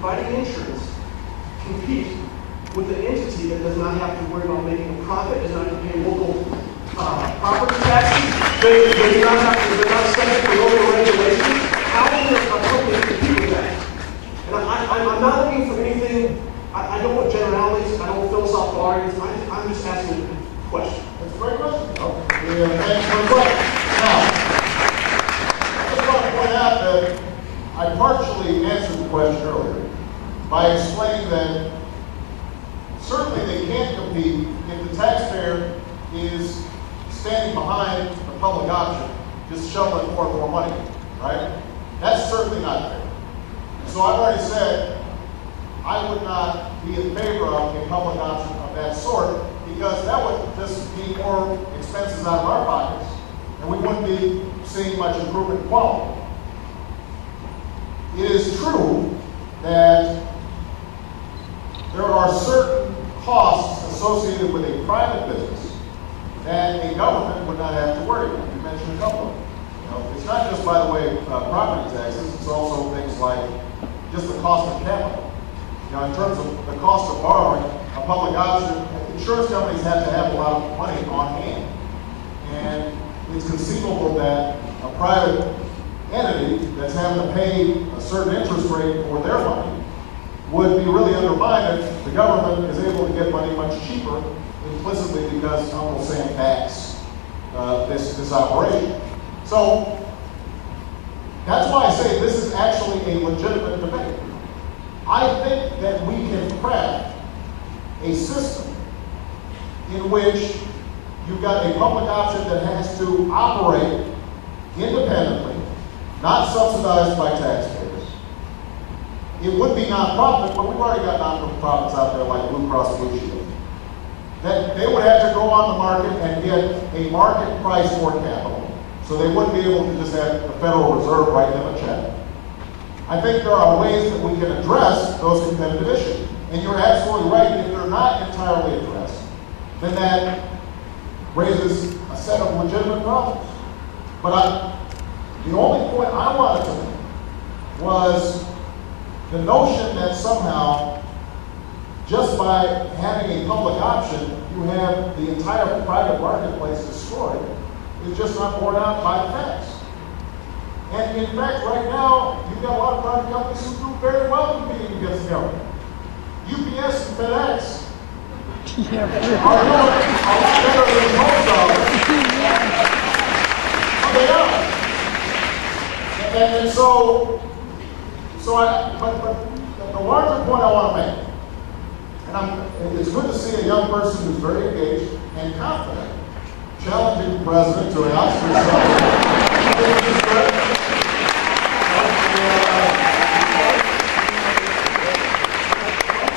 providing insurance compete with an entity that does not have to worry about making a profit, does not have to pay local property taxes, they do not have to, they're not subject to local regulations? How can a company compete with that? And I'm not looking for anything, I don't want generalities, I don't want philosophical arguments, I'm just asking a question. That's a great question. Okay. Yeah, thanks for the question. Now, I just want to point out that I partially answered the question earlier by explaining that certainly they can't compete if the taxpayer is standing behind the public option, just shoveling more money, right? That's certainly not fair. So I've already said I would not be in favor of a public option of that sort because that would just be more expenses out of our pockets and we wouldn't be seeing much improvement in quality. It is true that there are certain costs associated with a private business that a government would not have to worry about. You mentioned a couple of them. You know, it's not just, by the way, property taxes, it's also things like just the cost of capital. You know, in terms of the cost of borrowing a public option, insurance companies have to have a lot of money on hand. And it's conceivable that a private entity that's having to pay a certain interest rate for their money would be really undermined if the government is able to get money much cheaper implicitly because Uncle Sam backs this operation. So that's why I say this is actually a legitimate debate. I think that we can craft a system in which you've got a public option that has to operate independently, not subsidized by taxpayers. It would be nonprofit, but we've already got nonprofits out there like Blue Cross Blue Shield. That they would have to go on the market and get a market price for capital. So they wouldn't be able to just have the Federal Reserve write them a check. I think there are ways that we can address those competitive issues. And you're absolutely right, if they're not entirely addressed, then that raises a set of legitimate problems. But the only point I wanted to make was the notion that somehow, just by having a public option, you have the entire private marketplace destroyed, is just not borne out by the facts. And in fact, right now, you've got a lot of private companies who do very well competing against the government. UPS and FedEx are doing a lot better than the post office. They are. And so but the larger point I want to make, and it's good to see a young person who's very engaged and confident challenging the president to announce himself.